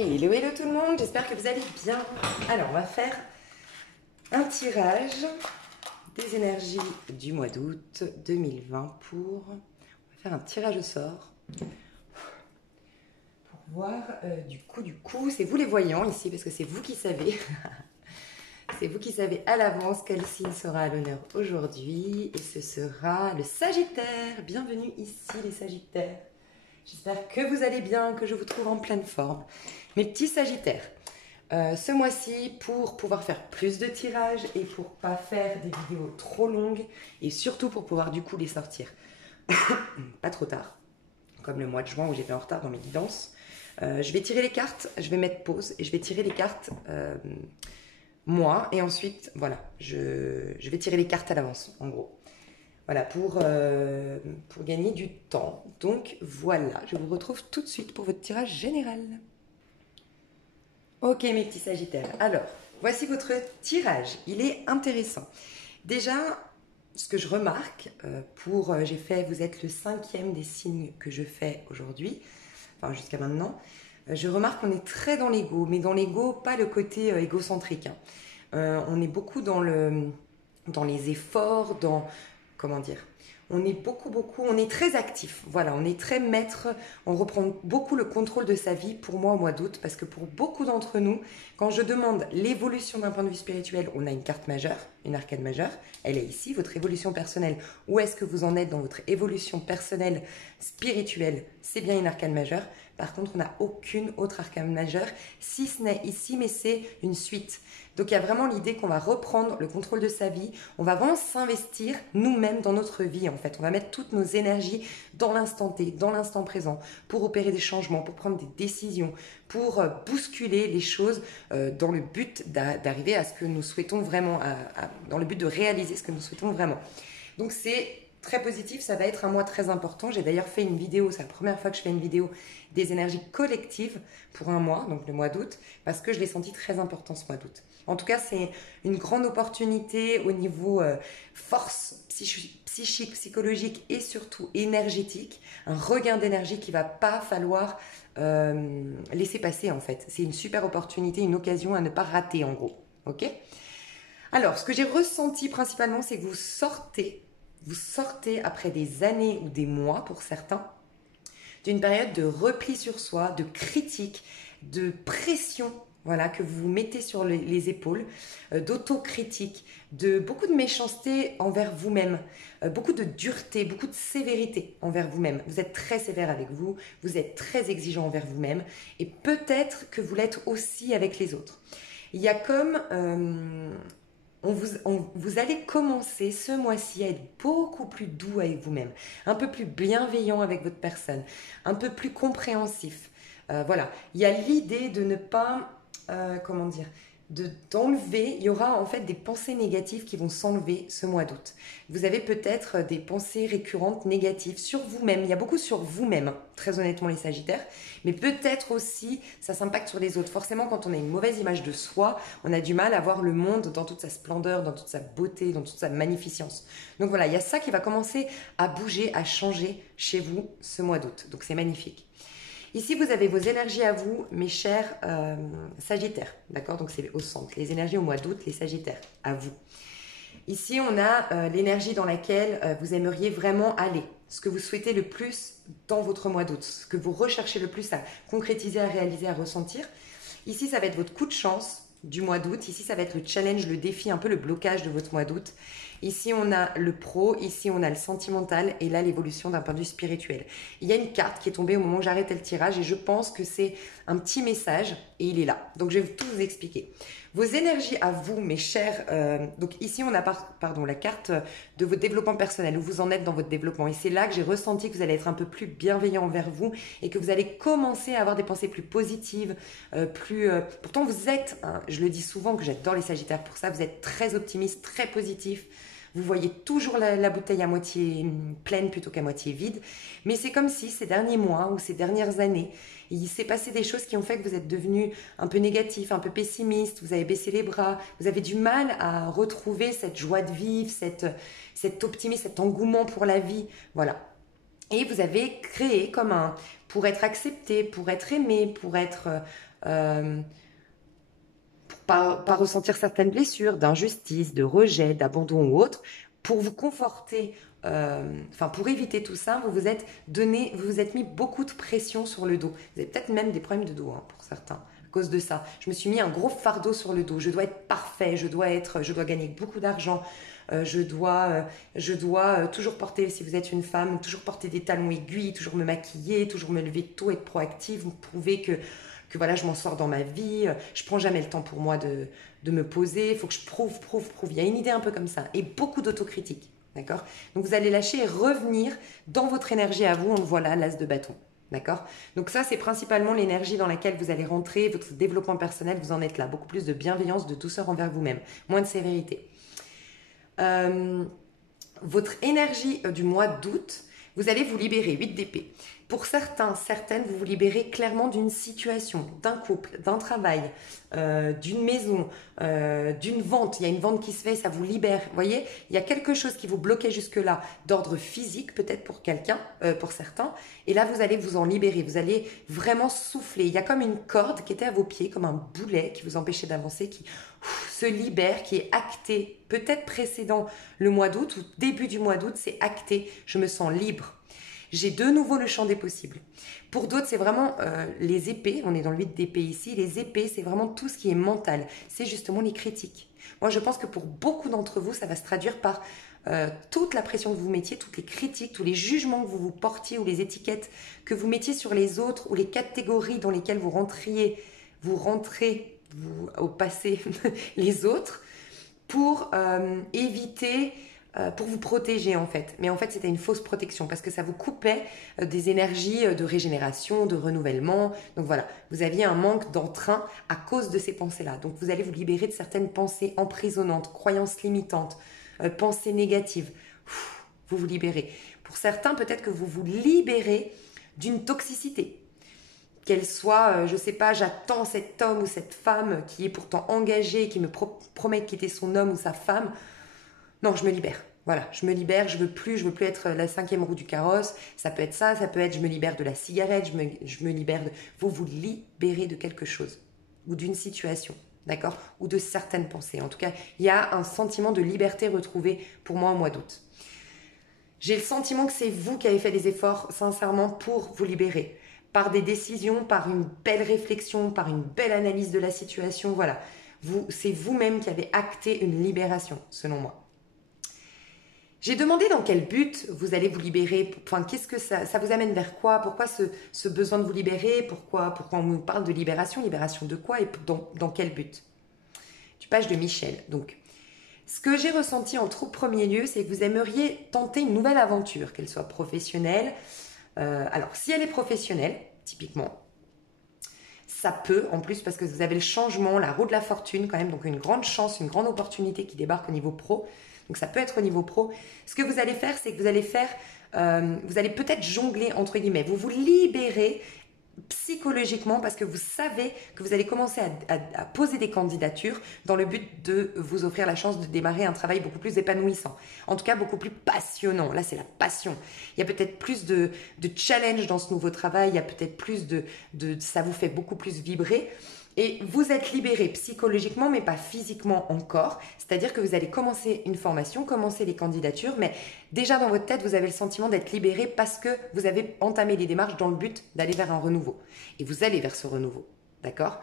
Hello, hello tout le monde, j'espère que vous allez bien. Alors, on va faire un tirage des énergies du mois d'août 2020 on va faire un tirage au sort pour voir du coup, c'est vous les voyants ici parce que c'est vous qui savez. C'est vous qui savez à l'avance quel signe sera à l'honneur aujourd'hui et ce sera le Sagittaire. Bienvenue ici les Sagittaires. J'espère que vous allez bien, que je vous trouve en pleine forme. Mes petits Sagittaires, ce mois-ci, pour pouvoir faire plus de tirages et pour pas faire des vidéos trop longues et surtout pour pouvoir du coup les sortir pas trop tard, comme le mois de juin où j'étais en retard dans mes guidances, je vais tirer les cartes, je vais mettre pause et je vais tirer les cartes moi et ensuite, voilà, je vais tirer les cartes à l'avance en gros. Voilà, pour gagner du temps. Donc voilà, je vous retrouve tout de suite pour votre tirage général. Ok mes petits Sagittaires, alors voici votre tirage, il est intéressant. Déjà, ce que je remarque, vous êtes le 5e des signes que je fais aujourd'hui, enfin jusqu'à maintenant, je remarque qu'on est très dans l'ego, mais dans l'ego, pas le côté égocentrique. Hein. On est beaucoup dans les efforts, comment dire, on est très actif, voilà, on est très maître, on reprend beaucoup le contrôle de sa vie pour moi au mois d'août, parce que pour beaucoup d'entre nous, quand je demande l'évolution d'un point de vue spirituel, on a une carte majeure, une arcane majeure, elle est ici, votre évolution personnelle, où est-ce que vous en êtes dans votre évolution personnelle, spirituelle, c'est bien une arcane majeure, par contre on n'a aucune autre arcane majeure, si ce n'est ici, mais c'est une suite. Donc il y a vraiment l'idée qu'on va reprendre le contrôle de sa vie, on va vraiment s'investir nous-mêmes dans notre vie en fait. On va mettre toutes nos énergies dans l'instant T, dans l'instant présent, pour opérer des changements, pour prendre des décisions, pour bousculer les choses dans le but d'arriver à ce que nous souhaitons vraiment, dans le but de réaliser ce que nous souhaitons vraiment. Donc c'est très positif, ça va être un mois très important. J'ai d'ailleurs fait une vidéo, c'est la première fois que je fais une vidéo des énergies collectives pour un mois, donc le mois d'août, parce que je l'ai senti très important ce mois d'août. En tout cas, c'est une grande opportunité au niveau force psychique, psychologique et surtout énergétique. Un regain d'énergie qu'il ne va pas falloir laisser passer en fait. C'est une super opportunité, une occasion à ne pas rater en gros. Ok ? Alors, ce que j'ai ressenti principalement, c'est que vous sortez après des années ou des mois pour certains, d'une période de repli sur soi, de critique, de pression, voilà, que vous vous mettez sur les épaules, d'autocritique, de beaucoup de méchanceté envers vous-même, beaucoup de dureté, beaucoup de sévérité envers vous-même. Vous êtes très sévère avec vous, vous êtes très exigeant envers vous-même et peut-être que vous l'êtes aussi avec les autres. Il y a comme... vous allez commencer ce mois-ci à être beaucoup plus doux avec vous-même, un peu plus bienveillant avec votre personne, un peu plus compréhensif. Voilà, il y a l'idée de ne pas, comment dire, d'enlever, il y aura en fait des pensées négatives qui vont s'enlever ce mois d'août. Vous avez peut-être des pensées récurrentes négatives sur vous-même, il y a beaucoup sur vous-même, très honnêtement les Sagittaires, mais peut-être aussi ça s'impacte sur les autres. Forcément quand on a une mauvaise image de soi, on a du mal à voir le monde dans toute sa splendeur, dans toute sa beauté, dans toute sa magnificence. Donc voilà, il y a ça qui va commencer à bouger, à changer chez vous ce mois d'août, donc c'est magnifique. Ici, vous avez vos énergies à vous, mes chers Sagittaires, d'accord? Donc, c'est au centre. Les énergies au mois d'août, les Sagittaires, à vous. Ici, on a l'énergie dans laquelle vous aimeriez vraiment aller, ce que vous souhaitez le plus dans votre mois d'août, ce que vous recherchez le plus à concrétiser, à réaliser, à ressentir. Ici, ça va être votre coup de chance du mois d'août. Ici, ça va être le challenge, le défi, un peu le blocage de votre mois d'août. Ici, on a le pro, ici, on a le sentimental et là, l'évolution d'un point de vue spirituel. Il y a une carte qui est tombée au moment où j'arrêtais le tirage et je pense que c'est un petit message et il est là. Donc, je vais tout vous expliquer. Vos énergies à vous, mes chers... donc, ici, on a la carte de votre développement personnel, où vous en êtes dans votre développement. Et c'est là que j'ai ressenti que vous allez être un peu plus bienveillant envers vous et que vous allez commencer à avoir des pensées plus positives, pourtant, vous êtes, hein, je le dis souvent que j'adore les Sagittaires pour ça, vous êtes très optimiste, très positif. Vous voyez toujours la bouteille à moitié pleine plutôt qu'à moitié vide. Mais c'est comme si ces derniers mois ou ces dernières années, il s'est passé des choses qui ont fait que vous êtes devenu un peu négatif, un peu pessimiste, vous avez baissé les bras, vous avez du mal à retrouver cette joie de vivre, cet optimisme, cet engouement pour la vie. Voilà. Et vous avez créé pour être accepté, pour être aimé, pour être pour pas ressentir certaines blessures, d'injustice, de rejet, d'abandon ou autre. Pour vous conforter, enfin pour éviter tout ça, vous vous êtes mis beaucoup de pression sur le dos. Vous avez peut-être même des problèmes de dos, hein, pour certains. À cause de ça, je me suis mis un gros fardeau sur le dos. Je dois être parfait, je dois gagner beaucoup d'argent. Je dois toujours porter, si vous êtes une femme, toujours porter des talons aiguilles, toujours me maquiller, toujours me lever tôt, être proactive, prouver que voilà, je m'en sors dans ma vie. Je prends jamais le temps pour moi de me poser. Il faut que je prouve. Il y a une idée un peu comme ça. Et beaucoup d'autocritique. D'accord? Donc vous allez lâcher et revenir dans votre énergie à vous. On le voit là, l'as de bâton. D'accord? Donc ça, c'est principalement l'énergie dans laquelle vous allez rentrer. Votre développement personnel, vous en êtes là. Beaucoup plus de bienveillance, de douceur envers vous-même. Moins de sévérité. Votre énergie du mois d'août, vous allez vous libérer 8 d'épée. Pour certains, certaines, vous vous libérez clairement d'une situation, d'un couple, d'un travail, d'une maison, d'une vente. Il y a une vente qui se fait, ça vous libère. Vous voyez, il y a quelque chose qui vous bloquait jusque-là, d'ordre physique peut-être pour quelqu'un, pour certains. Et là, vous allez vous en libérer. Vous allez vraiment souffler. Il y a comme une corde qui était à vos pieds, comme un boulet qui vous empêchait d'avancer, qui se libère, qui est acté. Peut-être précédent le mois d'août ou début du mois d'août, c'est acté. Je me sens libre. J'ai de nouveau le champ des possibles. Pour d'autres, c'est vraiment les épées. On est dans le 8 d'épée ici. Les épées, c'est vraiment tout ce qui est mental. C'est justement les critiques. Moi, je pense que pour beaucoup d'entre vous, ça va se traduire par toute la pression que vous mettiez, toutes les critiques, tous les jugements que vous vous portiez ou les étiquettes que vous mettiez sur les autres ou les catégories dans lesquelles vous rentrez au passé les autres pour éviter... pour vous protéger en fait. Mais en fait, c'était une fausse protection parce que ça vous coupait des énergies de régénération, de renouvellement. Donc voilà, vous aviez un manque d'entrain à cause de ces pensées-là. Donc vous allez vous libérer de certaines pensées emprisonnantes, croyances limitantes, pensées négatives. Vous vous libérez. Pour certains, peut-être que vous vous libérez d'une toxicité. Qu'elle soit, je ne sais pas, j'attends cet homme ou cette femme qui est pourtant engagé, qui me promet de quitter son homme ou sa femme. Non, je me libère. Voilà, je me libère, je veux plus être la 5e roue du carrosse. Ça peut être ça peut être je me libère de la cigarette, je me libère de... Vous vous libérez de quelque chose ou d'une situation, d'accord? Ou de certaines pensées. En tout cas, il y a un sentiment de liberté retrouvé pour moi au mois d'août. J'ai le sentiment que c'est vous qui avez fait des efforts sincèrement pour vous libérer. Par des décisions, par une belle réflexion, par une belle analyse de la situation, voilà. C'est vous-même qui avez acté une libération, selon moi. J'ai demandé dans quel but vous allez vous libérer, enfin, qu'est-ce que ça vous amène vers quoi? Pourquoi ce besoin de vous libérer? Pourquoi on nous parle de libération? Libération de quoi et dans quel but? Du page de Michel. Donc, ce que j'ai ressenti en tout premier lieu, c'est que vous aimeriez tenter une nouvelle aventure, qu'elle soit professionnelle. Alors, si elle est professionnelle, typiquement, ça peut, en plus, parce que vous avez le changement, la roue de la fortune quand même, donc une grande chance, une grande opportunité qui débarque au niveau pro. Donc ça peut être au niveau pro. Ce que vous allez faire, c'est que vous allez peut-être jongler entre guillemets. Vous vous libérez psychologiquement parce que vous savez que vous allez commencer à poser des candidatures dans le but de vous offrir la chance de démarrer un travail beaucoup plus épanouissant. En tout cas, beaucoup plus passionnant. Là, c'est la passion. Il y a peut-être plus de challenge dans ce nouveau travail. Il y a peut-être plus ça vous fait beaucoup plus vibrer. Et vous êtes libéré psychologiquement, mais pas physiquement encore. C'est-à-dire que vous allez commencer une formation, commencer les candidatures, mais déjà dans votre tête, vous avez le sentiment d'être libéré parce que vous avez entamé les démarches dans le but d'aller vers un renouveau. Et vous allez vers ce renouveau, d'accord ?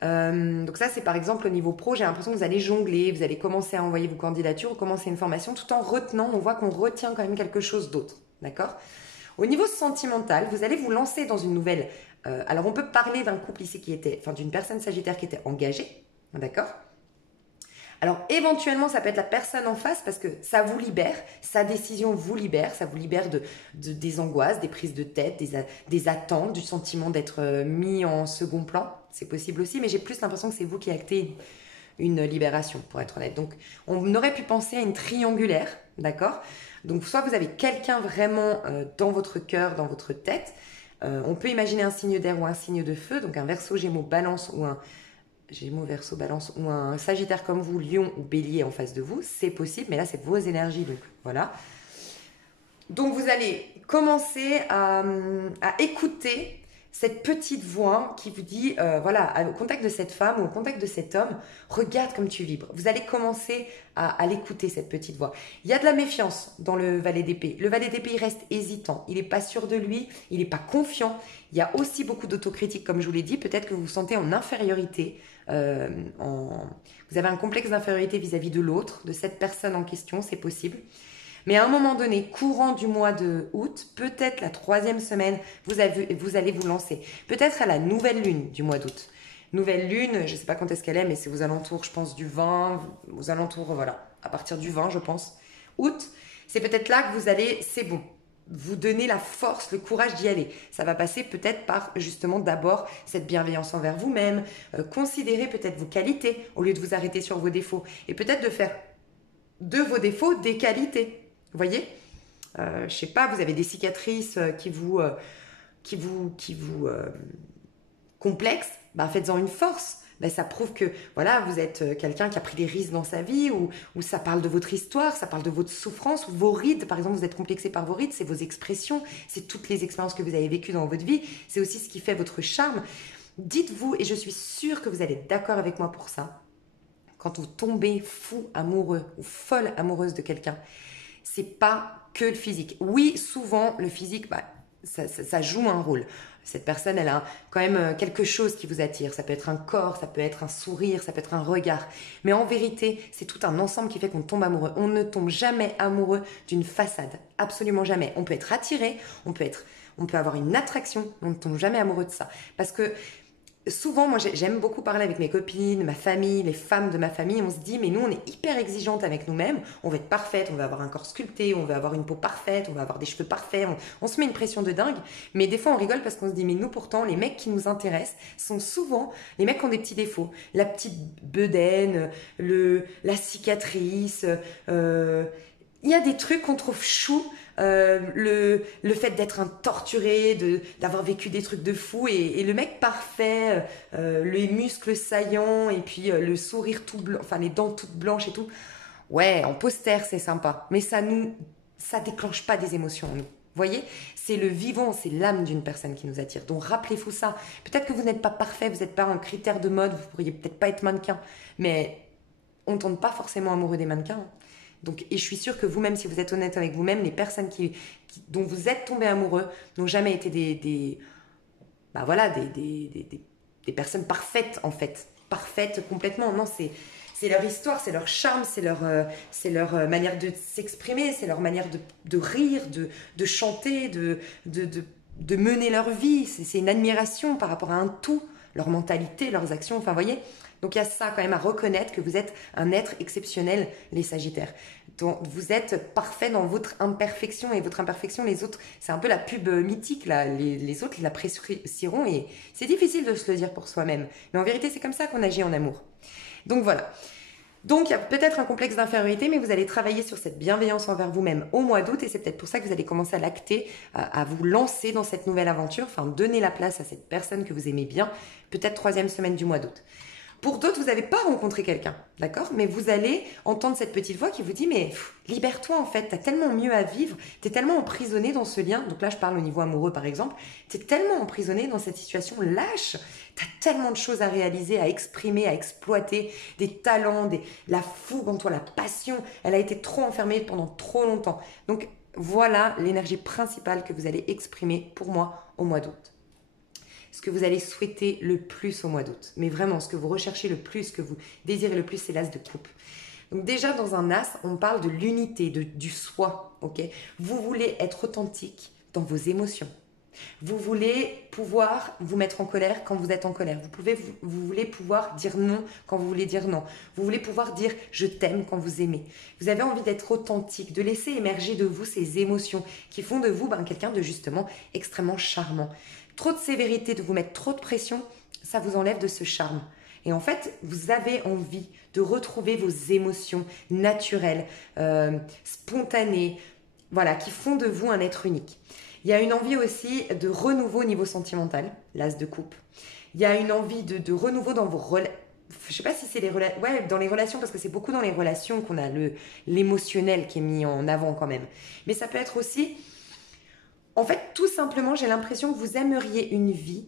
Donc ça, c'est par exemple au niveau pro, j'ai l'impression que vous allez jongler, vous allez commencer à envoyer vos candidatures, commencer une formation, tout en retenant, on voit qu'on retient quand même quelque chose d'autre, d'accord ? Au niveau sentimental, vous allez vous lancer dans une nouvelle... alors, on peut parler d'un couple ici d'une personne sagittaire qui était engagée, d'accord? Alors, éventuellement, ça peut être la personne en face parce que ça vous libère, sa décision vous libère, ça vous libère des angoisses, des prises de tête, des attentes, du sentiment d'être mis en second plan. C'est possible aussi, mais j'ai plus l'impression que c'est vous qui actez une libération, pour être honnête. Donc, on aurait pu penser à une triangulaire, d'accord? Donc, soit vous avez quelqu'un vraiment dans votre cœur, dans votre tête. On peut imaginer un signe d'air ou un signe de feu, donc un Verseau, Gémeaux, Balance ou un Gémeaux, Verseau, Balance ou un Sagittaire comme vous, Lion ou Bélier en face de vous. C'est possible, mais là, c'est vos énergies, donc voilà. Donc, vous allez commencer à écouter cette petite voix qui vous dit, voilà, au contact de cette femme ou au contact de cet homme, regarde comme tu vibres. Vous allez commencer à l'écouter, cette petite voix. Il y a de la méfiance dans le valet d'épée. Le valet d'épée, il reste hésitant. Il n'est pas sûr de lui, il n'est pas confiant. Il y a aussi beaucoup d'autocritique, comme je vous l'ai dit. Peut-être que vous vous sentez en infériorité. Vous avez un complexe d'infériorité vis-à-vis de l'autre, de cette personne en question, c'est possible. Mais à un moment donné, courant du mois de août, peut-être la 3e semaine, vous allez vous lancer. Peut-être à la nouvelle lune du mois d'août. Nouvelle lune, je ne sais pas quand est-ce qu'elle est, mais c'est aux alentours, je pense, du 20, aux alentours, voilà, à partir du 20, je pense, août. C'est peut-être là que vous allez, c'est bon, vous donner la force, le courage d'y aller. Ça va passer peut-être par, justement, d'abord, cette bienveillance envers vous-même, considérer peut-être vos qualités, au lieu de vous arrêter sur vos défauts, et peut-être de faire de vos défauts des qualités. Vous voyez, je sais pas, vous avez des cicatrices qui vous complexent, bah faites-en une force. Bah, ça prouve que voilà, vous êtes quelqu'un qui a pris des risques dans sa vie, ou ça parle de votre histoire, ça parle de votre souffrance, ou vos rides. Par exemple, vous êtes complexé par vos rides, c'est vos expressions, c'est toutes les expériences que vous avez vécues dans votre vie, c'est aussi ce qui fait votre charme. Dites-vous, et je suis sûre que vous allez être d'accord avec moi pour ça, quand vous tombez fou amoureux ou folle amoureuse de quelqu'un, c'est pas que le physique. Oui, souvent, le physique, bah, ça joue un rôle. Cette personne, elle a quand même quelque chose qui vous attire. Ça peut être un corps, ça peut être un sourire, ça peut être un regard. Mais en vérité, c'est tout un ensemble qui fait qu'on tombe amoureux. On ne tombe jamais amoureux d'une façade. Absolument jamais. On peut être attiré, on peut avoir une attraction, mais on ne tombe jamais amoureux de ça. Parce que souvent, moi j'aime beaucoup parler avec mes copines, ma famille, les femmes de ma famille. On se dit, mais nous on est hyper exigeantes avec nous-mêmes. On veut être parfaite, on veut avoir un corps sculpté, on veut avoir une peau parfaite, on veut avoir des cheveux parfaits. On se met une pression de dingue. Mais des fois on rigole parce qu'on se dit, mais nous pourtant, les mecs qui nous intéressent sont souvent les mecs qui ont des petits défauts. La petite bedaine, la cicatrice. Il y a des trucs qu'on trouve chou. Le fait d'être un torturé, d'avoir vécu des trucs de fou, et le mec parfait, les muscles saillants, et puis le sourire tout blanc, enfin les dents toutes blanches et tout. Ouais, en poster c'est sympa, mais ça déclenche pas des émotions en nous. Vous voyez, c'est le vivant, c'est l'âme d'une personne qui nous attire. Donc rappelez-vous ça. Peut-être que vous n'êtes pas parfait, vous n'êtes pas un critère de mode, vous pourriez peut-être pas être mannequin, mais on ne tombe pas forcément amoureux des mannequins, hein. Donc, et je suis sûre que vous-même, si vous êtes honnête avec vous-même, les personnes dont vous êtes tombé amoureux n'ont jamais été des personnes parfaites, en fait. Parfaites complètement. Non, c'est leur histoire, c'est leur charme, c'est leur manière de s'exprimer, c'est leur manière de rire, de chanter, de mener leur vie. C'est une admiration par rapport à un tout, leur mentalité, leurs actions, enfin, vous voyez. Donc il y a ça quand même à reconnaître, que vous êtes un être exceptionnel, les Sagittaires. Donc, vous êtes parfait dans votre imperfection, et votre imperfection, les autres, c'est un peu la pub mythique, là. Les autres, ils l'apprécieront, et c'est difficile de se le dire pour soi-même. Mais en vérité, c'est comme ça qu'on agit en amour. Donc voilà. Donc il y a peut-être un complexe d'infériorité, mais vous allez travailler sur cette bienveillance envers vous-même au mois d'août, et c'est peut-être pour ça que vous allez commencer à l'acter, à vous lancer dans cette nouvelle aventure, enfin donner la place à cette personne que vous aimez bien, peut-être 3e semaine du mois d'août. Pour d'autres, vous n'avez pas rencontré quelqu'un, d'accord? Mais vous allez entendre cette petite voix qui vous dit, mais libère-toi en fait, t'as tellement mieux à vivre, t'es tellement emprisonné dans ce lien. Donc là, je parle au niveau amoureux par exemple. T'es tellement emprisonné dans cette situation, lâche. T'as tellement de choses à réaliser, à exprimer, à exploiter, des talents, la fougue en toi, la passion. Elle a été trop enfermée pendant trop longtemps. Donc voilà l'énergie principale que vous allez exprimer pour moi au mois d'août. Ce que vous allez souhaiter le plus au mois d'août. Mais vraiment, ce que vous recherchez le plus, ce que vous désirez le plus, c'est l'as de coupe. Donc déjà, dans un as, on parle de l'unité, du soi. Okay, vous voulez être authentique dans vos émotions. Vous voulez pouvoir vous mettre en colère quand vous êtes en colère. Vous voulez pouvoir dire non quand vous voulez dire non. Vous voulez pouvoir dire je t'aime quand vous aimez. Vous avez envie d'être authentique, de laisser émerger de vous ces émotions qui font de vous quelqu'un de justement extrêmement charmant. Trop de sévérité, de vous mettre trop de pression, ça vous enlève de ce charme. Et en fait, vous avez envie de retrouver vos émotions naturelles, spontanées, voilà, qui font de vous un être unique. Il y a une envie aussi de renouveau au niveau sentimental, l'as de coupe. Il y a une envie de renouveau dans vos relations. Je ne sais pas si c'est dans les relations, parce que c'est beaucoup dans les relations qu'on a l'émotionnel qui est mis en avant quand même. Mais ça peut être aussi En fait, tout simplement, j'ai l'impression que vous aimeriez une vie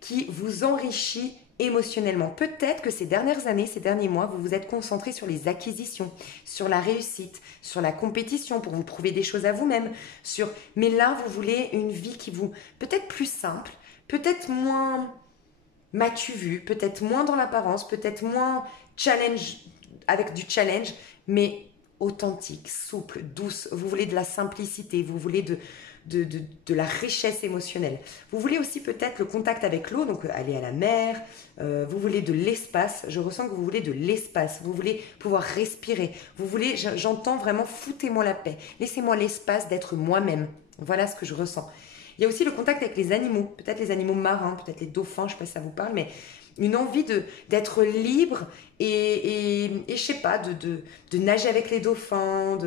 qui vous enrichit émotionnellement. Peut-être que ces dernières années, ces derniers mois, vous vous êtes concentré sur les acquisitions, sur la réussite, sur la compétition pour vous prouver des choses à vous-même, mais là, vous voulez une vie qui vous peut-être plus simple, peut-être moins m'as-tu vu, peut-être moins dans l'apparence, peut-être moins challenge avec du challenge, mais authentique, souple, douce. Vous voulez de la simplicité, vous voulez de la richesse émotionnelle. Vous voulez aussi peut-être le contact avec l'eau, donc aller à la mer, vous voulez de l'espace, je ressens que vous voulez de l'espace, vous voulez pouvoir respirer, vous voulez, j'entends vraiment, foutez-moi la paix, laissez-moi l'espace d'être moi-même. Voilà ce que je ressens. Il y a aussi le contact avec les animaux, peut-être les animaux marins, peut-être les dauphins, je ne sais pas si ça vous parle, mais une envie d'être libre et je sais pas, de nager avec les dauphins,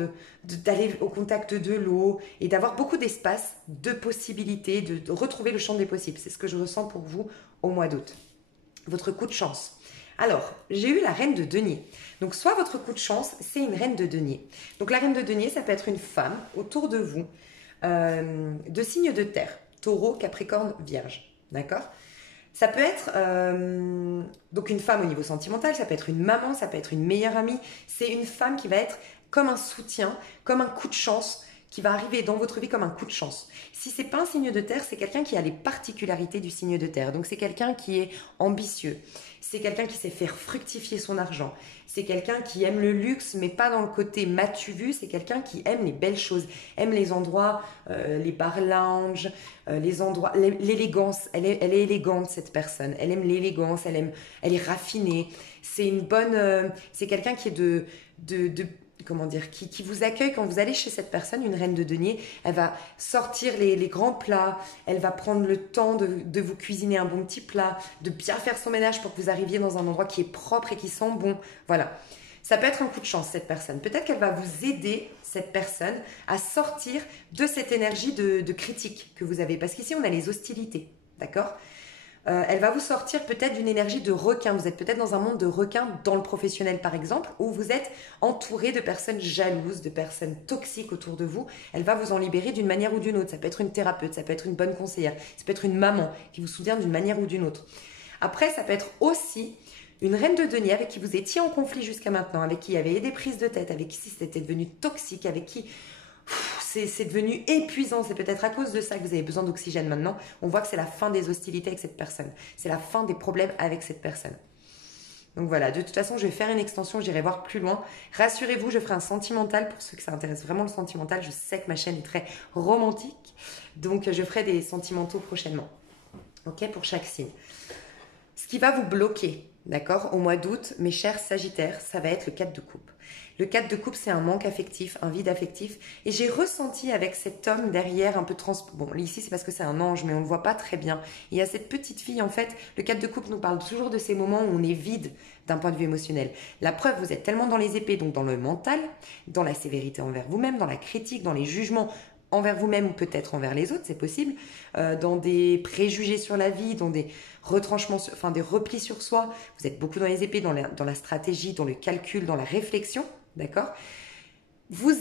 d'aller au contact de l'eau et d'avoir beaucoup d'espace, de possibilités, de retrouver le champ des possibles. C'est ce que je ressens pour vous au mois d'août. Votre coup de chance. Alors, j'ai eu la reine de denier. Donc, soit votre coup de chance, c'est une reine de denier. Donc, la reine de denier, ça peut être une femme autour de vous, de signes de terre, taureau, capricorne, vierge. D'accord? Ça peut être donc une femme au niveau sentimental, ça peut être une maman, ça peut être une meilleure amie. C'est une femme qui va être comme un soutien, comme un coup de chance, qui va arriver dans votre vie comme un coup de chance. Si c'est pas un signe de terre, c'est quelqu'un qui a les particularités du signe de terre. Donc c'est quelqu'un qui est ambitieux, c'est quelqu'un qui sait faire fructifier son argent, c'est quelqu'un qui aime le luxe, mais pas dans le côté m'as-tu vu, c'est quelqu'un qui aime les belles choses, aime les endroits, les bars lounge, les endroits, l'élégance. Elle est élégante cette personne, elle aime l'élégance, elle est raffinée. C'est une bonne, c'est quelqu'un qui est comment dire, qui vous accueille quand vous allez chez cette personne, une reine de denier. Elle va sortir les grands plats, elle va prendre le temps de vous cuisiner un bon petit plat, de bien faire son ménage pour que vous arriviez dans un endroit qui est propre et qui sent bon. Voilà. Ça peut être un coup de chance, cette personne. Peut-être qu'elle va vous aider, cette personne, à sortir de cette énergie de critique que vous avez. Parce qu'ici, on a les hostilités. D'accord ? Elle va vous sortir peut-être d'une énergie de requin. Vous êtes peut-être dans un monde de requins dans le professionnel par exemple, où vous êtes entouré de personnes jalouses, de personnes toxiques autour de vous. Elle va vous en libérer d'une manière ou d'une autre. Ça peut être une thérapeute, ça peut être une bonne conseillère, ça peut être une maman qui vous soutient d'une manière ou d'une autre. Après, ça peut être aussi une reine de denier avec qui vous étiez en conflit jusqu'à maintenant, avec qui il y avait des prises de tête, avec qui c'était devenu toxique, avec qui c'est devenu épuisant. C'est peut-être à cause de ça que vous avez besoin d'oxygène maintenant. On voit que c'est la fin des hostilités avec cette personne. C'est la fin des problèmes avec cette personne. Donc voilà, de toute façon, je vais faire une extension, j'irai voir plus loin. Rassurez-vous, je ferai un sentimental pour ceux que ça intéresse vraiment le sentimental. Je sais que ma chaîne est très romantique, donc je ferai des sentimentaux prochainement. Ok, pour chaque signe. Ce qui va vous bloquer, d'accord, au mois d'août, mes chers Sagittaires, ça va être le 4 de coupe. Le 4 de coupe, c'est un manque affectif, un vide affectif. Et j'ai ressenti avec cet homme derrière un peu Bon, ici, c'est parce que c'est un ange, mais on ne le voit pas très bien. Il y a cette petite fille, en fait, le 4 de coupe nous parle toujours de ces moments où on est vide d'un point de vue émotionnel. La preuve, vous êtes tellement dans les épées, donc dans le mental, dans la sévérité envers vous-même, dans la critique, dans les jugements envers vous-même ou peut-être envers les autres, c'est possible, dans des préjugés sur la vie, dans des retranchements, enfin des replis sur soi. Vous êtes beaucoup dans les épées, dans la stratégie, dans le calcul, dans la réflexion, d'accord ? Vous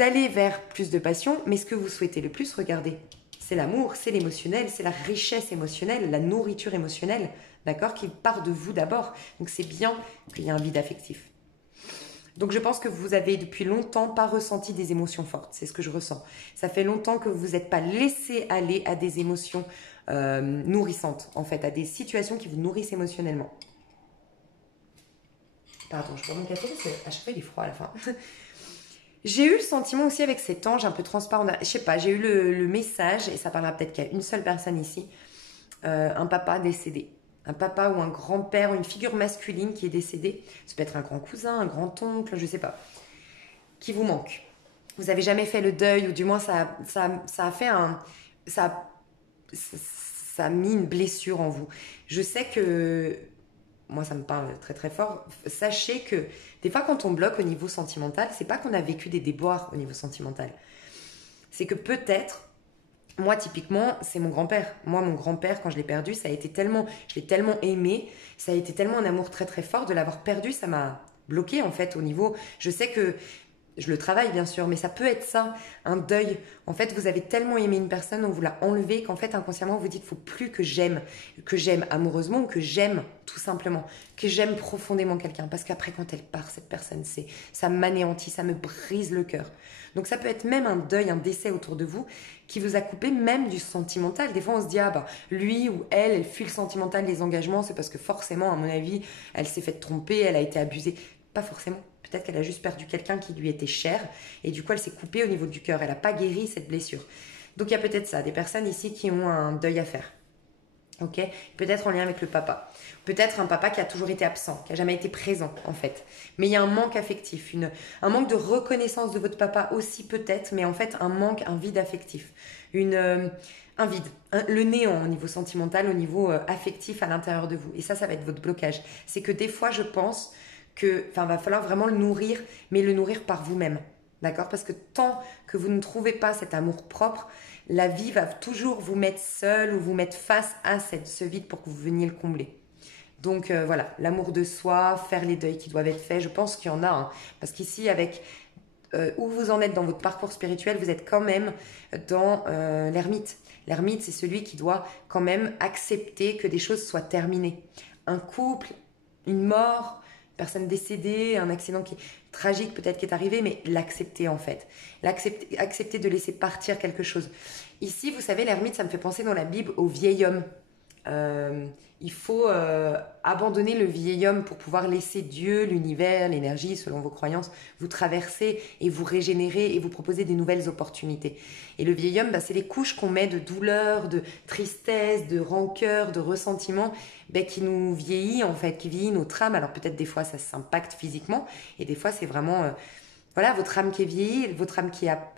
allez vers plus de passion, mais ce que vous souhaitez le plus, regardez, c'est l'amour, c'est l'émotionnel, c'est la richesse émotionnelle, la nourriture émotionnelle, d'accord, qui part de vous d'abord. Donc c'est bien qu'il y ait un vide affectif. Donc je pense que vous avez depuis longtemps pas ressenti des émotions fortes, c'est ce que je ressens. Ça fait longtemps que vous n'êtes pas laissé aller à des émotions nourrissantes, en fait, à des situations qui vous nourrissent émotionnellement. Pardon, je bois mon café parce qu'à chaque fois il est froid à la fin. J'ai eu le sentiment aussi avec cet ange un peu transparent, je sais pas, j'ai eu le message, et ça parlera peut-être qu'à une seule personne ici, un papa décédé. Un papa ou un grand-père ou une figure masculine qui est décédée. Ça peut être un grand cousin, un grand-oncle, je ne sais pas. Qui vous manque. Vous n'avez jamais fait le deuil, ou du moins ça a fait un... Ça a mis une blessure en vous. Je sais que... Moi, ça me parle très très fort. Sachez que des fois, quand on bloque au niveau sentimental, c'est pas qu'on a vécu des déboires au niveau sentimental. C'est que peut-être... Moi, typiquement, c'est mon grand-père. Moi, mon grand-père, quand je l'ai perdu, je l'ai tellement aimé, ça a été tellement un amour très très fort. De l'avoir perdu, ça m'a bloqué en fait au niveau... Je sais que je le travaille bien sûr, mais ça peut être ça, un deuil. En fait, vous avez tellement aimé une personne, on vous l'a enlevé, qu'en fait, inconsciemment, vous dites, il ne faut plus que j'aime amoureusement ou que j'aime tout simplement, que j'aime profondément quelqu'un. Parce qu'après, quand elle part, cette personne, ça m'anéantit, ça me brise le cœur. Donc ça peut être même un deuil, un décès autour de vous qui vous a coupé même du sentimental. Des fois, on se dit, ah bah, lui ou elle fuit le sentimental, les engagements, c'est parce que forcément, à mon avis, elle s'est fait tromper, elle a été abusée. Pas forcément. Peut-être qu'elle a juste perdu quelqu'un qui lui était cher et du coup, elle s'est coupée au niveau du cœur. Elle n'a pas guéri cette blessure. Donc, il y a peut-être ça, des personnes ici qui ont un deuil à faire. Ok, peut-être en lien avec le papa. Peut-être un papa qui a toujours été absent, qui n'a jamais été présent en fait. Mais il y a un manque affectif, un manque de reconnaissance de votre papa aussi peut-être, mais en fait un vide affectif. Un vide, le néant au niveau sentimental, au niveau affectif à l'intérieur de vous. Et ça va être votre blocage. C'est que des fois je pense va falloir vraiment le nourrir, mais le nourrir par vous-même. D'accord? Parce que tant que vous ne trouvez pas cet amour propre, la vie va toujours vous mettre seul ou vous mettre face à ce vide pour que vous veniez le combler. Donc voilà, l'amour de soi, faire les deuils qui doivent être faits, je pense qu'il y en a. Parce qu'ici, avec où vous en êtes dans votre parcours spirituel, vous êtes quand même dans l'ermite. L'ermite, c'est celui qui doit quand même accepter que des choses soient terminées. Un couple, une mort, une personne décédée, un accident qui est tragique peut-être qui est arrivé, mais l'accepter en fait. Accepter de laisser partir quelque chose. Ici, vous savez, l'ermite, ça me fait penser dans la Bible au vieil homme. Il faut abandonner le vieil homme pour pouvoir laisser Dieu, l'univers, l'énergie, selon vos croyances, vous traverser et vous régénérer et vous proposer des nouvelles opportunités. Et le vieil homme, c'est les couches qu'on met de douleur, de tristesse, de rancœur, de ressentiment, qui nous vieillit en fait, qui vieillit notre âme. Alors peut-être des fois ça s'impacte physiquement et des fois c'est vraiment votre âme qui est vieillie, votre âme qui a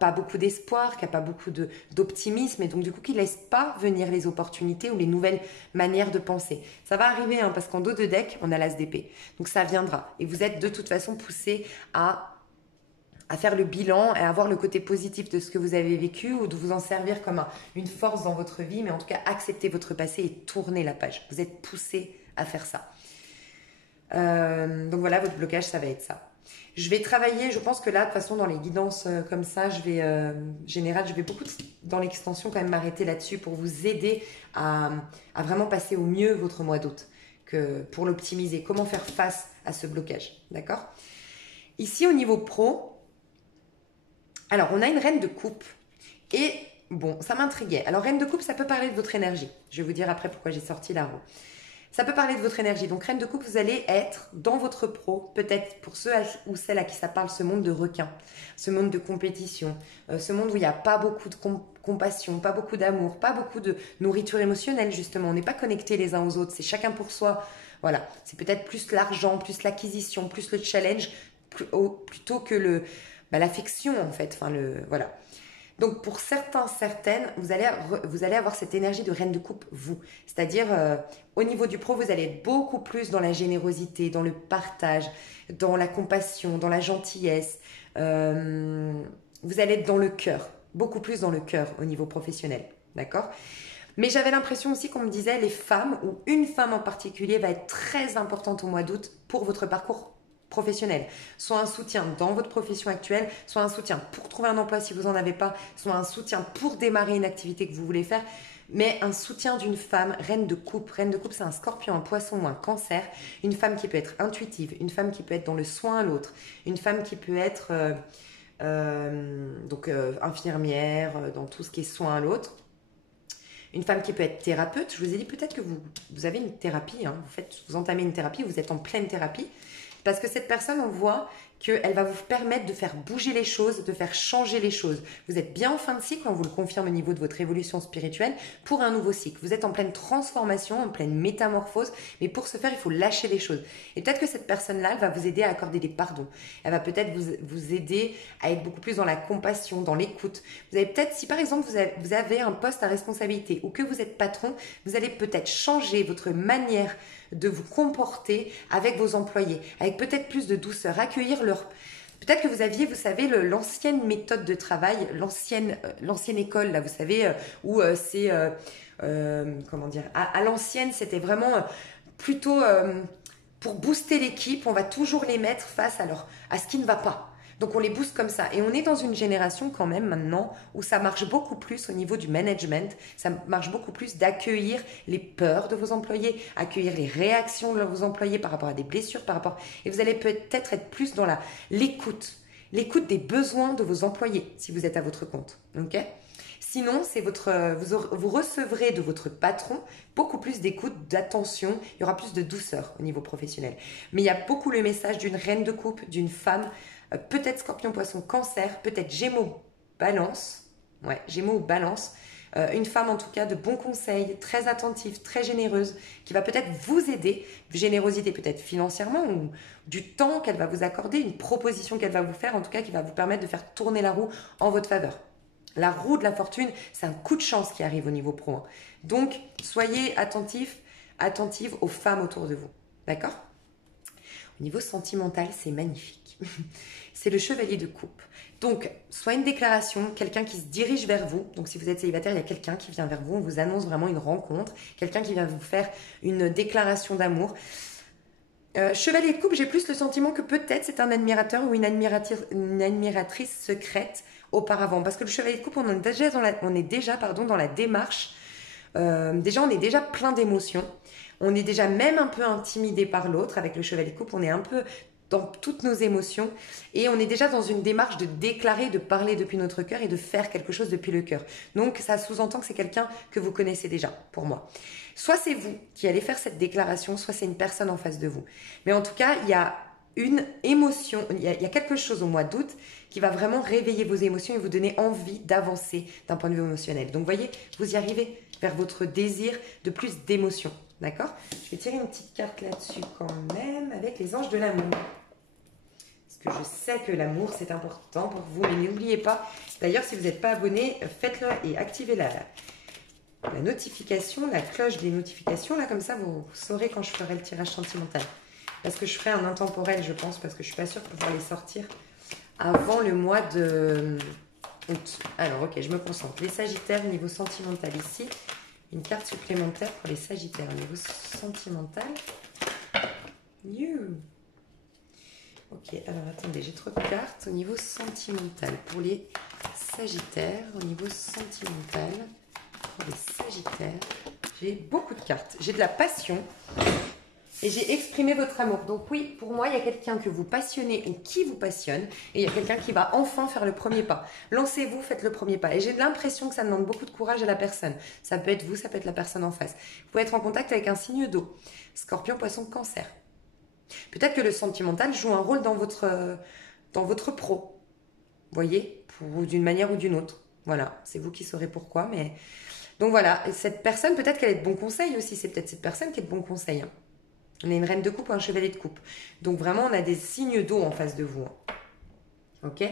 pas beaucoup d'espoir, qui a pas beaucoup d'optimisme et donc du coup qui laisse pas venir les opportunités ou les nouvelles manières de penser. Ça va arriver parce qu'en dos de deck, on a l'as d'épée. Donc ça viendra et vous êtes de toute façon poussé à faire le bilan et à voir le côté positif de ce que vous avez vécu ou de vous en servir comme une force dans votre vie, mais en tout cas accepter votre passé et tourner la page. Vous êtes poussé à faire ça. Donc voilà, votre blocage, ça va être ça. Je vais travailler, je pense que là, de toute façon, dans les guidances comme ça, je vais beaucoup dans l'extension quand même m'arrêter là-dessus pour vous aider à vraiment passer au mieux votre mois d'août, pour l'optimiser. Comment faire face à ce blocage, d'accord? Ici, au niveau pro, alors on a une reine de coupe et bon, ça m'intriguait. Alors reine de coupe, ça peut parler de votre énergie. Je vais vous dire après pourquoi j'ai sorti la roue. Ça peut parler de votre énergie. Donc, reine de coupe, vous allez être dans votre pro, peut-être pour ceux ou celles à qui ça parle, ce monde de requins, ce monde de compétition, ce monde où il n'y a pas beaucoup de compassion, pas beaucoup d'amour, pas beaucoup de nourriture émotionnelle, justement. On n'est pas connectés les uns aux autres, c'est chacun pour soi. Voilà, c'est peut-être plus l'argent, plus l'acquisition, plus le challenge, plutôt que l'affection, en fait. Voilà. Donc pour certaines, vous allez avoir cette énergie de reine de coupe, vous. C'est-à-dire, au niveau du pro, vous allez être beaucoup plus dans la générosité, dans le partage, dans la compassion, dans la gentillesse. Vous allez être dans le cœur, beaucoup plus dans le cœur au niveau professionnel. D'accord ? Mais j'avais l'impression aussi qu'on me disait, les femmes, ou une femme en particulier, va être très importante au mois d'août pour votre parcours professionnel, soit un soutien dans votre profession actuelle, soit un soutien pour trouver un emploi si vous n'en avez pas, soit un soutien pour démarrer une activité que vous voulez faire, mais un soutien d'une femme, reine de coupe. Reine de coupe, c'est un scorpion, un poisson ou un cancer, une femme qui peut être intuitive, une femme qui peut être dans le soin à l'autre, une femme qui peut être infirmière, dans tout ce qui est soin à l'autre, une femme qui peut être thérapeute. Je vous ai dit peut-être que vous avez une thérapie, vous entamez une thérapie, vous êtes en pleine thérapie. Parce que cette personne, on voit qu'elle va vous permettre de faire bouger les choses, de faire changer les choses. Vous êtes bien en fin de cycle, on vous le confirme au niveau de votre évolution spirituelle, pour un nouveau cycle. Vous êtes en pleine transformation, en pleine métamorphose, mais pour ce faire, il faut lâcher les choses. Et peut-être que cette personne-là, elle va vous aider à accorder des pardons. Elle va peut-être vous aider à être beaucoup plus dans la compassion, dans l'écoute. Vous avez peut-être, si par exemple vous avez un poste à responsabilité ou que vous êtes patron, vous allez peut-être changer votre manière de vous comporter avec vos employés, avec peut-être plus de douceur, accueillir Peut-être que vous aviez, vous savez, l'ancienne méthode de travail, l'ancienne école, là, vous savez, où c'est, comment dire, à l'ancienne, c'était vraiment plutôt pour booster l'équipe, on va toujours les mettre face à ce qui ne va pas. Donc on les booste comme ça. Et on est dans une génération quand même maintenant où ça marche beaucoup plus au niveau du management, ça marche beaucoup plus d'accueillir les peurs de vos employés, accueillir les réactions de vos employés par rapport à des blessures, et vous allez peut-être être plus dans l'écoute des besoins de vos employés si vous êtes à votre compte. Ok? Sinon, vous recevrez de votre patron beaucoup plus d'écoute, d'attention, il y aura plus de douceur au niveau professionnel. Mais il y a beaucoup le message d'une reine de coupe, d'une femme, peut-être Scorpion, Poisson, Cancer, peut-être Gémeaux, Balance, ouais, Gémeaux ou Balance, une femme en tout cas de bons conseils, très attentive, très généreuse, qui va peut-être vous aider, générosité peut-être financièrement ou du temps qu'elle va vous accorder, une proposition qu'elle va vous faire, en tout cas qui va vous permettre de faire tourner la roue en votre faveur. La roue de la fortune, c'est un coup de chance qui arrive au niveau pro. Hein. Donc, soyez attentive aux femmes autour de vous. D'accord? Au niveau sentimental, c'est magnifique. C'est le chevalier de coupe. Donc, soit une déclaration, quelqu'un qui se dirige vers vous. Donc, si vous êtes célibataire, il y a quelqu'un qui vient vers vous. On vous annonce vraiment une rencontre. Quelqu'un qui vient vous faire une déclaration d'amour. Chevalier de coupe, j'ai plus le sentiment que peut-être c'est un admirateur ou une admiratrice secrète auparavant. Parce que le chevalier de coupe, on est déjà dans la démarche. Déjà, on est déjà plein d'émotions. On est déjà même un peu intimidé par l'autre. Avec le chevalier de coupe, on est un peu dans toutes nos émotions. Et on est déjà dans une démarche de déclarer, de parler depuis notre cœur et de faire quelque chose depuis le cœur. Donc, ça sous-entend que c'est quelqu'un que vous connaissez déjà, pour moi. Soit c'est vous qui allez faire cette déclaration, soit c'est une personne en face de vous. Mais en tout cas, il y a une émotion, il y a quelque chose au mois d'août qui va vraiment réveiller vos émotions et vous donner envie d'avancer d'un point de vue émotionnel. Donc, voyez, vous y arrivez vers votre désir de plus d'émotion. D'accord? Je vais tirer une petite carte là-dessus quand même avec les anges de l'amour. Parce que je sais que l'amour, c'est important pour vous. Mais n'oubliez pas, d'ailleurs, si vous n'êtes pas abonné, faites-le et activez la notification, la cloche des notifications. Là, comme ça, vous saurez quand je ferai le tirage sentimental. Parce que je ferai un intemporel, je pense, parce que je ne suis pas sûre de pouvoir les sortir avant le mois de août. Alors, ok, je me concentre. Les Sagittaires, niveau sentimental ici. Une carte supplémentaire pour les Sagittaires au niveau sentimental. Ok, alors attendez, j'ai trop de cartes au niveau sentimental. Pour les Sagittaires, au niveau sentimental, pour les Sagittaires, j'ai beaucoup de cartes. J'ai de la passion et j'ai exprimé votre amour. Donc oui, pour moi, il y a quelqu'un que vous passionnez ou qui vous passionne et il y a quelqu'un qui va enfin faire le premier pas. Lancez-vous, faites le premier pas. Et j'ai l'impression que ça demande beaucoup de courage à la personne. Ça peut être vous, ça peut être la personne en face. Vous pouvez être en contact avec un signe d'eau. Scorpion, Poisson, Cancer. Peut-être que le sentimental joue un rôle dans votre pro. Vous voyez, d'une manière ou d'une autre. Voilà, c'est vous qui saurez pourquoi. Mais donc voilà, cette personne, peut-être qu'elle est de bon conseil aussi. C'est peut-être cette personne qui est de bon conseil. Hein. On a une reine de coupe ou un chevalier de coupe. Donc vraiment, on a des signes d'eau en face de vous. Hein. Ok?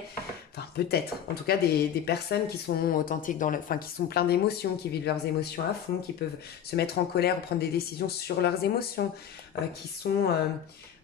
Enfin, peut-être. En tout cas, des personnes qui sont authentiques, qui sont pleines d'émotions, qui vivent leurs émotions à fond, qui peuvent se mettre en colère ou prendre des décisions sur leurs émotions, qui sont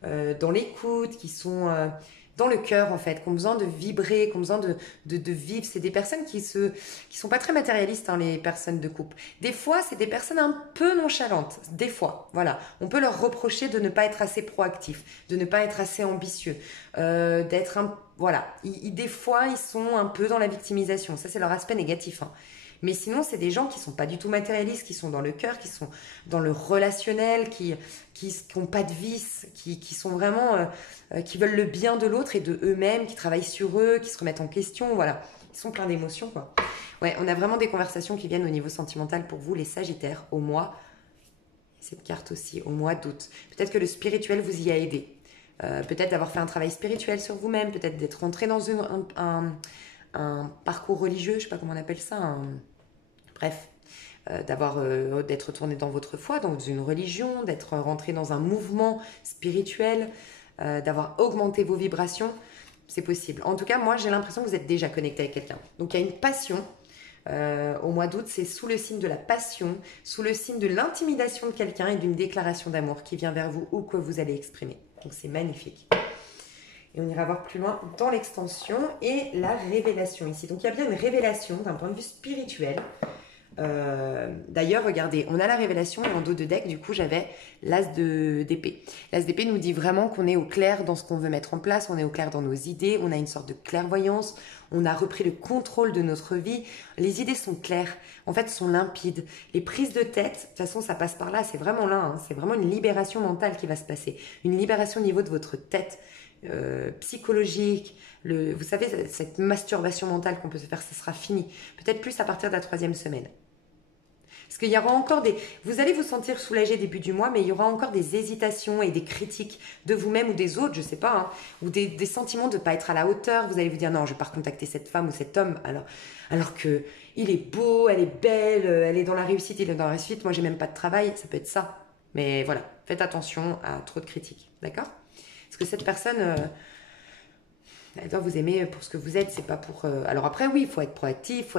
dans l'écoute, qui sont dans le cœur, en fait, qui ont besoin de vibrer, qui ont besoin de vivre. C'est des personnes qui sont pas très matérialistes, hein, les personnes de couple. Des fois, c'est des personnes un peu nonchalantes. Des fois, voilà. On peut leur reprocher de ne pas être assez proactifs, de ne pas être assez ambitieux, d'être un... Voilà. Des fois, ils sont un peu dans la victimisation. Ça, c'est leur aspect négatif, hein. Mais sinon, c'est des gens qui sont pas du tout matérialistes, qui sont dans le cœur, qui sont dans le relationnel, qui n'ont pas de vices, qui sont vraiment, qui veulent le bien de l'autre et de eux-mêmes, qui travaillent sur eux, qui se remettent en question, voilà. Ils sont pleins d'émotions, quoi. Ouais, on a vraiment des conversations qui viennent au niveau sentimental pour vous, les Sagittaires, au mois, cette carte aussi, au mois d'août. Peut-être que le spirituel vous y a aidé. Peut-être d'avoir fait un travail spirituel sur vous-même, peut-être d'être rentré dans un parcours religieux, je ne sais pas comment on appelle ça, bref, d'être tourné dans votre foi, dans une religion, d'être rentré dans un mouvement spirituel, d'avoir augmenté vos vibrations, c'est possible. En tout cas, moi, j'ai l'impression que vous êtes déjà connecté avec quelqu'un. Donc, il y a une passion. Au mois d'août, c'est sous le signe de la passion, sous le signe de l'intimidation de quelqu'un et d'une déclaration d'amour qui vient vers vous ou que vous allez exprimer. Donc, c'est magnifique. Et on ira voir plus loin dans l'extension et la révélation ici. Donc, il y a bien une révélation d'un point de vue spirituel D'ailleurs, regardez, on a la révélation et en dos de deck, du coup, j'avais d'épée. L'as d'épée nous dit vraiment qu'on est au clair dans ce qu'on veut mettre en place, on est au clair dans nos idées, on a une sorte de clairvoyance, on a repris le contrôle de notre vie. Les idées sont claires, en fait, sont limpides. Les prises de tête, de toute façon, ça passe par là, c'est vraiment là, hein, c'est vraiment une libération mentale qui va se passer. Une libération au niveau de votre tête, psychologique. Vous savez, cette masturbation mentale qu'on peut se faire, ça sera fini. Peut-être plus à partir de la 3e semaine. Parce qu'il y aura encore vous allez vous sentir soulagé début du mois, mais il y aura encore des hésitations et des critiques de vous-même ou des autres, je sais pas, hein, ou des sentiments de ne pas être à la hauteur. Vous allez vous dire non, je vais pas recontacter cette femme ou cet homme, alors que il est beau, elle est belle, elle est dans la réussite, il est dans la réussite. Moi, j'ai même pas de travail, ça peut être ça. Mais voilà, faites attention à trop de critiques, d'accord? Parce que cette personne, elle doit vous aimer pour ce que vous êtes, c'est pas pour... Alors après, oui, il faut être proactif,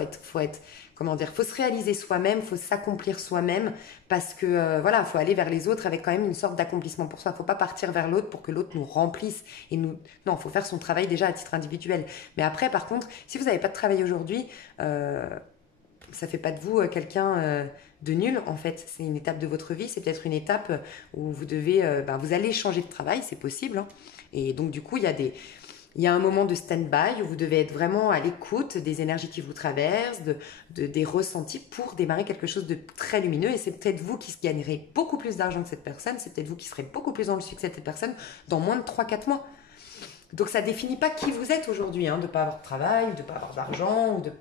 comment dire, faut se réaliser soi-même, faut s'accomplir soi-même, parce que, voilà, faut aller vers les autres avec quand même une sorte d'accomplissement pour soi. Faut pas partir vers l'autre pour que l'autre nous remplisse et nous... Non, faut faire son travail déjà à titre individuel. Mais après, par contre, si vous n'avez pas de travail aujourd'hui, ça fait pas de vous quelqu'un de nul, en fait. C'est une étape de votre vie, c'est peut-être une étape où vous devez... vous allez changer de travail, c'est possible, hein. Et donc, du coup, il y a un moment de stand-by où vous devez être vraiment à l'écoute des énergies qui vous traversent, des ressentis pour démarrer quelque chose de très lumineux. Et c'est peut-être vous qui gagnerez beaucoup plus d'argent que cette personne, c'est peut-être vous qui serez beaucoup plus dans le succès que cette personne dans moins de 3-4 mois. Donc ça ne définit pas qui vous êtes aujourd'hui, hein, de ne pas avoir de travail, de ne pas avoir d'argent, ou de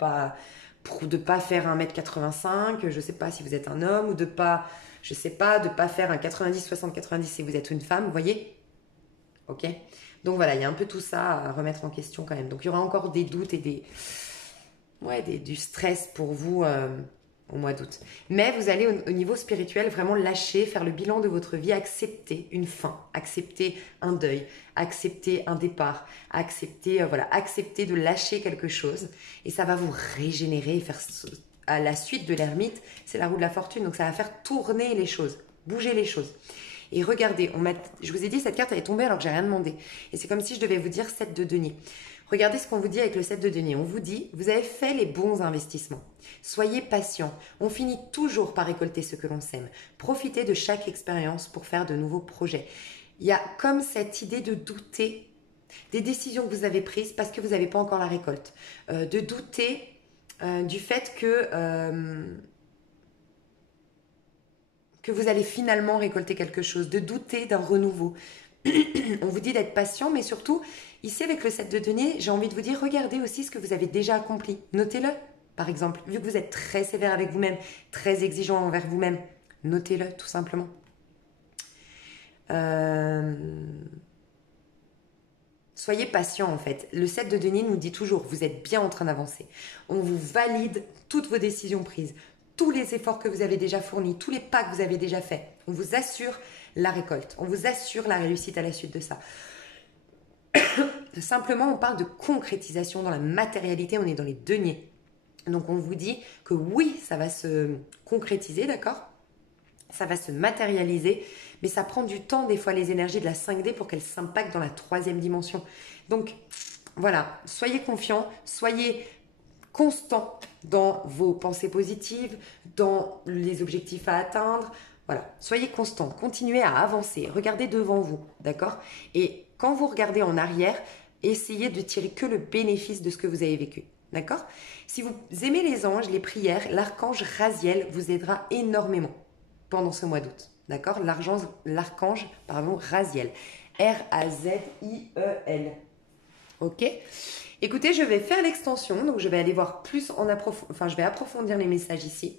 pas faire 1m85, je ne sais pas si vous êtes un homme, ou de pas faire un 90-60-90 si vous êtes une femme, vous voyez? Ok? Donc voilà, il y a un peu tout ça à remettre en question quand même. Donc il y aura encore des doutes et du stress pour vous au mois d'août. Mais vous allez au niveau spirituel vraiment lâcher, faire le bilan de votre vie, accepter une fin, accepter un deuil, accepter un départ, accepter de lâcher quelque chose. Et ça va vous régénérer et faire à la suite de l'ermite, c'est la roue de la fortune. Donc ça va faire tourner les choses, bouger les choses. Et regardez, je vous ai dit, cette carte elle est tombée alors que j'ai rien demandé. Et c'est comme si je devais vous dire 7 de denier. Regardez ce qu'on vous dit avec le 7 de denier. On vous dit, vous avez fait les bons investissements. Soyez patient. On finit toujours par récolter ce que l'on sème. Profitez de chaque expérience pour faire de nouveaux projets. Il y a comme cette idée de douter des décisions que vous avez prises parce que vous n'avez pas encore la récolte. De douter du fait que vous allez finalement récolter quelque chose, de douter d'un renouveau. On vous dit d'être patient, mais surtout, ici avec le 7 de denier, j'ai envie de vous dire, regardez aussi ce que vous avez déjà accompli. Notez-le, par exemple. Vu que vous êtes très sévère avec vous-même, très exigeant envers vous-même, notez-le tout simplement. Soyez patient en fait. Le 7 de denier nous dit toujours, vous êtes bien en train d'avancer. On vous valide toutes vos décisions prises, tous les efforts que vous avez déjà fournis, tous les pas que vous avez déjà faits. On vous assure la récolte, on vous assure la réussite à la suite de ça. Simplement, on parle de concrétisation dans la matérialité, on est dans les deniers. Donc on vous dit que oui, ça va se concrétiser, d'accord ? Ça va se matérialiser, mais ça prend du temps des fois les énergies de la 5D pour qu'elles s'impactent dans la 3e dimension. Donc voilà, soyez confiants, soyez constant dans vos pensées positives, dans les objectifs à atteindre. Voilà, soyez constant, continuez à avancer, regardez devant vous, d'accord ? Et quand vous regardez en arrière, essayez de tirer que le bénéfice de ce que vous avez vécu, d'accord ? Si vous aimez les anges, les prières, l'archange Raziel vous aidera énormément pendant ce mois d'août, d'accord ? L'archange, Raziel, R-A-Z-I-E-L, ok ? Écoutez, je vais faire l'extension, donc je vais aller voir plus je vais approfondir les messages ici.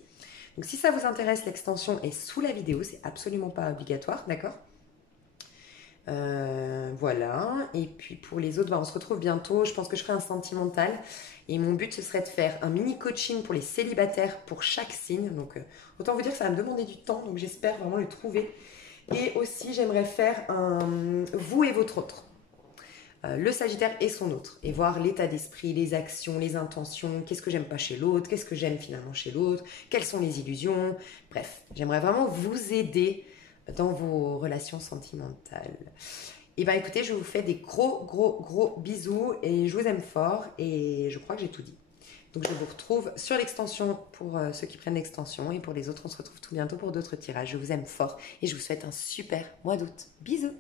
Donc si ça vous intéresse, l'extension est sous la vidéo, c'est absolument pas obligatoire, d'accord ? Voilà, et puis pour les autres, on se retrouve bientôt. Je pense que je ferai un sentimental et mon but ce serait de faire un mini coaching pour les célibataires pour chaque signe. Donc autant vous dire que ça va me demander du temps, donc j'espère vraiment le trouver. Et aussi j'aimerais faire un vous et votre autre. Le Sagittaire et son autre, et voir l'état d'esprit, les actions, les intentions, qu'est-ce que j'aime pas chez l'autre, qu'est-ce que j'aime finalement chez l'autre, quelles sont les illusions. Bref, j'aimerais vraiment vous aider dans vos relations sentimentales. Et bien écoutez, je vous fais des gros bisous et je vous aime fort et je crois que j'ai tout dit. Donc je vous retrouve sur l'extension pour ceux qui prennent l'extension et pour les autres, on se retrouve tout bientôt pour d'autres tirages. Je vous aime fort et je vous souhaite un super mois d'août. Bisous!